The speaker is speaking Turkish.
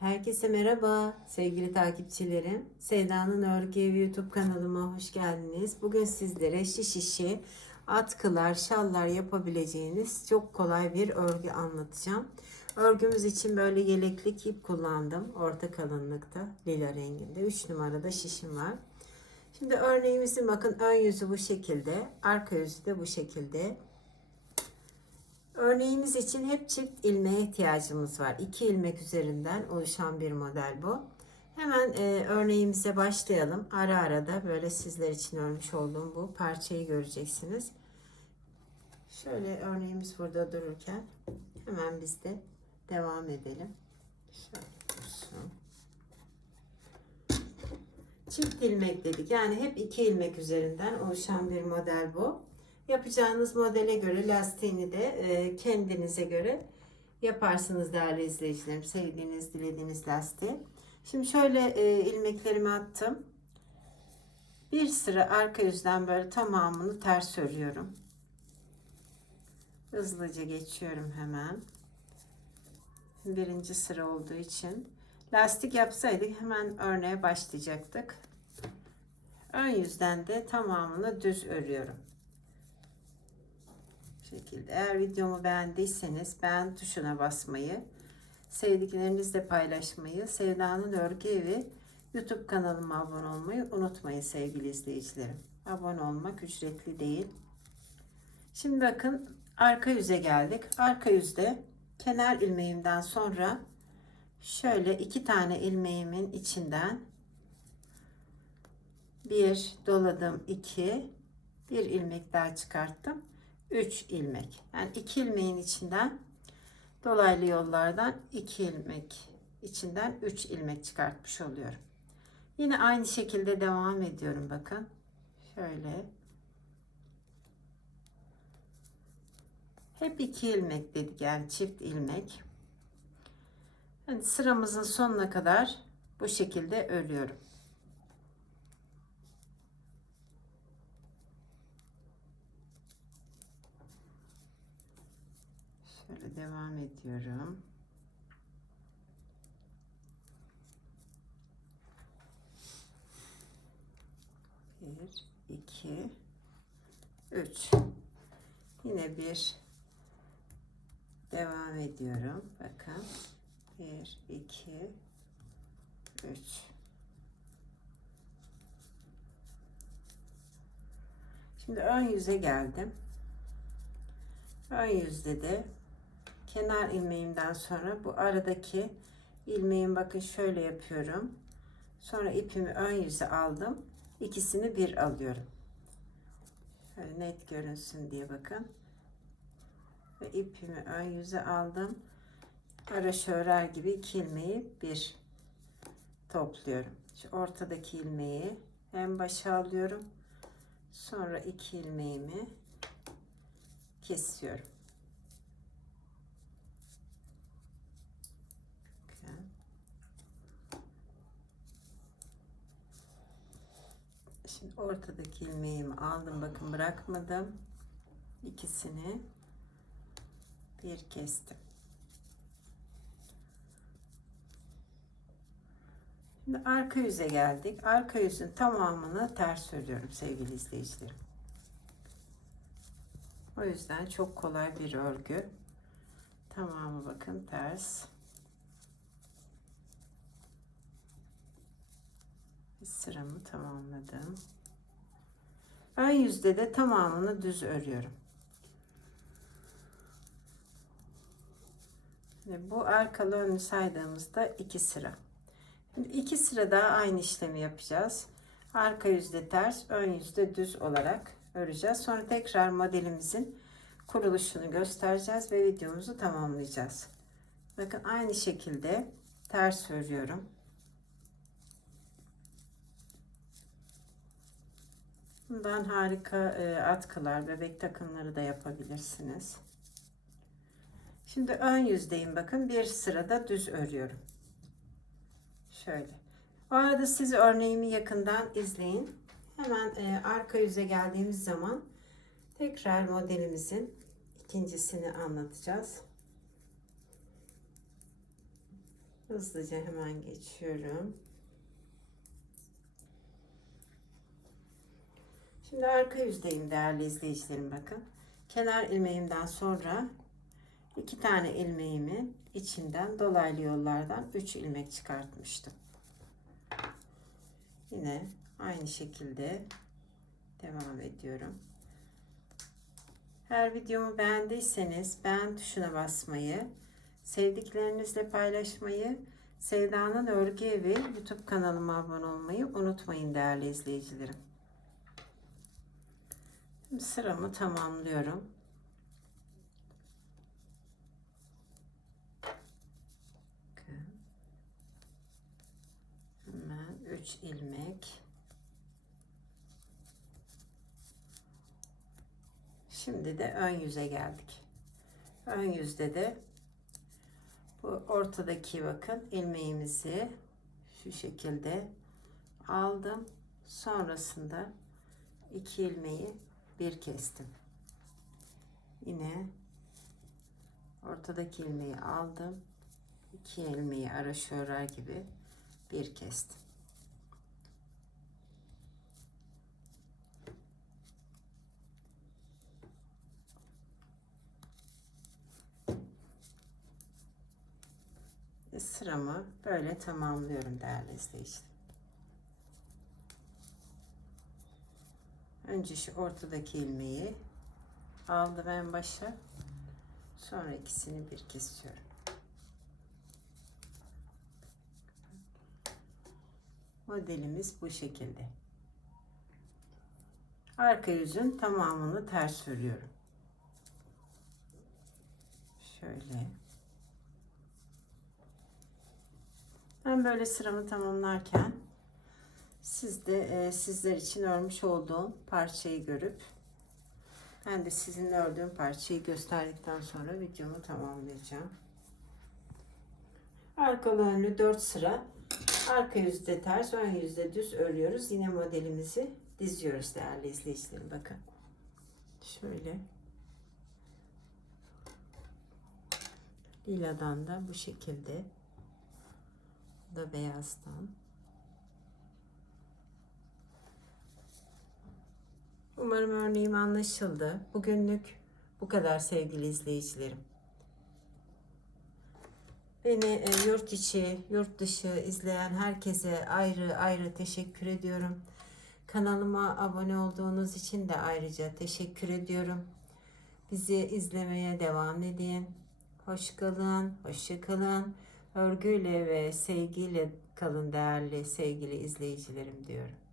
Herkese merhaba sevgili takipçilerim. Sevda'nın Örgü Evi YouTube kanalıma hoş geldiniz. Bugün sizlere şiş işi, atkılar, şallar yapabileceğiniz çok kolay bir örgü anlatacağım. Örgümüz için böyle yeleklik ip kullandım. Orta kalınlıkta, lila renginde. 3 numarada şişim var. Şimdi örneğimizin bakın ön yüzü bu şekilde, arka yüzü de bu şekilde. Örneğimiz için hep çift ilmeğe ihtiyacımız var. İki ilmek üzerinden oluşan bir model bu. Hemen e, örneğimize başlayalım. Ara ara da böyle sizler için örmüş olduğum bu parçayı göreceksiniz. Şöyle örneğimiz burada dururken hemen biz de devam edelim. Şöyle dursun. Çift ilmek dedik. Yani hep iki ilmek üzerinden oluşan bir model bu. Yapacağınız modele göre lastiğini de e, kendinize göre yaparsınız değerli izleyicilerim. Sevdiğiniz, dilediğiniz lastiği. Şimdi şöyle e, ilmeklerimi attım. Bir sıra arka yüzden böyle tamamını ters örüyorum. Hızlıca geçiyorum hemen. Birinci sıra olduğu için. Lastik yapsaydık hemen örneğe başlayacaktık. Ön yüzden de tamamını düz örüyorum şekilde. Eğer videomu beğendiyseniz beğen tuşuna basmayı, sevdiklerinizle paylaşmayı, Sevda'nın Örgü Evi YouTube kanalıma abone olmayı unutmayın sevgili izleyicilerim. Abone olmak ücretli değil. Şimdi bakın arka yüze geldik. Arka yüzde kenar ilmeğimden sonra şöyle iki tane ilmeğimin içinden bir doladım iki bir ilmek daha çıkarttım 3 ilmek. Yani 2 ilmeğin içinden dolaylı yollardan 2 ilmek içinden 3 ilmek çıkartmış oluyorum. Yine aynı şekilde devam ediyorum bakın. Şöyle. Hep 2 ilmek dedik yani çift ilmek. Yani sıramızın sonuna kadar bu şekilde örüyorum. Şöyle devam ediyorum. Bir, iki, üç. Yine bir devam ediyorum. Bakın. Bir, iki, üç. Şimdi ön yüze geldim. Ön yüzde de kenar ilmeğimden sonra bu aradaki ilmeğin bakın şöyle yapıyorum. Sonra ipimi ön yüze aldım. İkisini bir alıyorum. Şöyle net görünsün diye bakın. Ve ipimi ön yüze aldım. Haraşo örer gibi iki ilmeği bir topluyorum. Şu ortadaki ilmeği en başa alıyorum. Sonra iki ilmeğimi kesiyorum. Şimdi ortadaki ilmeğimi aldım. Bakın bırakmadım. İkisini bir kestim. Şimdi arka yüze geldik. Arka yüzün tamamını ters örüyorum sevgili izleyicilerim. O yüzden çok kolay bir örgü. Tamamı bakın ters. Sıramı tamamladım. Ön yüzde de tamamını düz örüyorum. Şimdi bu arkalı önlü saydığımızda iki sıra. Şimdi iki sıra daha aynı işlemi yapacağız. Arka yüzde ters, ön yüzde düz olarak öreceğiz. Sonra tekrar modelimizin kuruluşunu göstereceğiz ve videomuzu tamamlayacağız. Bakın aynı şekilde ters örüyorum. Bundan harika e, atkılar, bebek takımları da yapabilirsiniz. Şimdi ön yüzdeyim bakın bir sırada düz örüyorum. Şöyle. O arada siz örneğimi yakından izleyin. Hemen e, arka yüze geldiğimiz zaman tekrar modelimizin ikincisini anlatacağız. Hızlıca hemen geçiyorum. Şimdi arka yüzdeyim değerli izleyicilerim bakın. Kenar ilmeğimden sonra iki tane ilmeğimin içinden dolaylı yollardan 3 ilmek çıkartmıştım. Yine aynı şekilde devam ediyorum. Her videomu beğendiyseniz beğen tuşuna basmayı, sevdiklerinizle paylaşmayı, Sevda'nın Örgü Evi YouTube kanalıma abone olmayı unutmayın değerli izleyicilerim. Sıramı tamamlıyorum. Hemen 3 ilmek. Şimdi de ön yüze geldik. Ön yüzde de bu ortadaki bakın ilmeğimizi şu şekilde aldım. Sonrasında iki ilmeği bir kestim. Yine ortadaki ilmeği aldım. iki ilmeği ara örer gibi bir kestim. Sıramı böyle tamamlıyorum değerli izleyiciler. Önce şu ortadaki ilmeği aldım en başa. Sonra ikisini bir kesiyorum. Modelimiz bu şekilde. Arka yüzün tamamını ters örüyorum. Şöyle. Ben böyle sıramı tamamlarken siz de e, sizler için örmüş olduğum parçayı görüp ben de sizin ördüğüm parçayı gösterdikten sonra videomu tamamlayacağım. Arkalı önlü 4 sıra arka yüzde ters ön yüzde düz örüyoruz. Yine modelimizi diziyoruz değerli izleyicilerim bakın. Şöyle. Liladan da bu şekilde. Bu da beyazdan. Umarım örneğim anlaşıldı. Bugünlük bu kadar sevgili izleyicilerim. Beni e, yurt içi, yurt dışı izleyen herkese ayrı ayrı teşekkür ediyorum. Kanalıma abone olduğunuz için de ayrıca teşekkür ediyorum. Bizi izlemeye devam edin. Hoş kalın, hoşça kalın. Örgüyle ve sevgiyle kalın değerli sevgili izleyicilerim diyorum.